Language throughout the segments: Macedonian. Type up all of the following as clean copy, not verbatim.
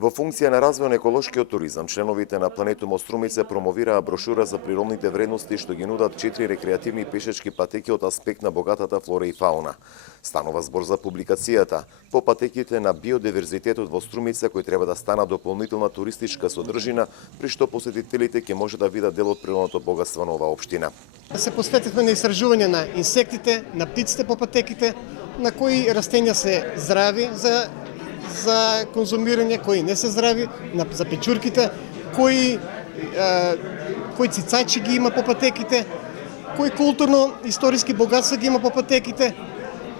Во функција на развој на еколошкиот туризам, членовите на Планетум од Струмица промовираа брошура за природните вредности што ги нудат 4 рекреативни пешачки патеки од аспект на богатата флора и фауна. Станува збор за публикацијата по патеките на биодиверзитетот во Струмица, кои треба да станат дополнителна туристичка содржина, при што посетителите ќе може да видат дел од природното богатство на оваа општина. Се посветивме на истражување на инсектите, на птиците по патеките, на кои растенија се здрави за конзумирање, кои не се здрави, за печурките, кои цицачи ги има по патеките, кои културно-историски богатства ги има по патеките.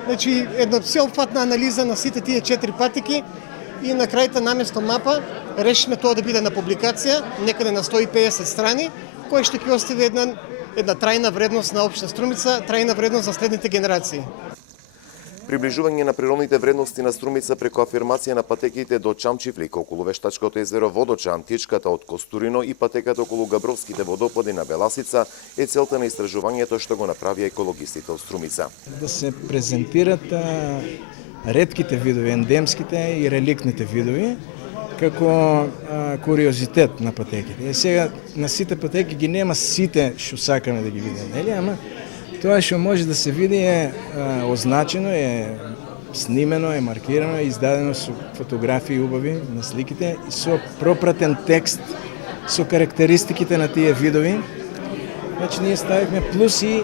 Значи, една всеопфатна анализа на сите тие 4 патеки и на крајта наместо мапа решиме тоа да биде на публикација, некаде на 150 страни, која што ќе остави една трајна вредност на општина Струмица, трајна вредност за следните генерации. Приближување на природните вредности на Струмица преку афирмација на патеките до Чамчифлик, околу Вештачкото езеро Водоча, античката од Костурино и патеката околу Габровските водопади на Беласица е целта на истражувањето што го направија екологистите од Струмица. Да се презентират ретките видови, ендемските и реликтните видови, како куриозитет на патеките. Сега на сите патеки ги нема сите што сакаме да ги видиме, нели? Ама тоа што може да се види е означено, е снимено, е маркирано, е издадено со фотографии убави на сликите и со пропратен текст со карактеристиките на тие видови. Значи ние ставивме плюс и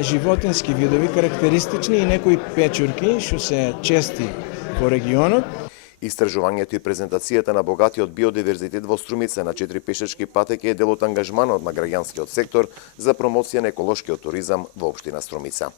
животински видови, карактеристични и некои печурки што се чести во регионот. Истражувањето и презентацијата на богатиот биодиверзитет во Струмица на 4 пешачки патеки е дел од ангажманот на граѓанскиот сектор за промоција на еколошкиот туризам во општина Струмица.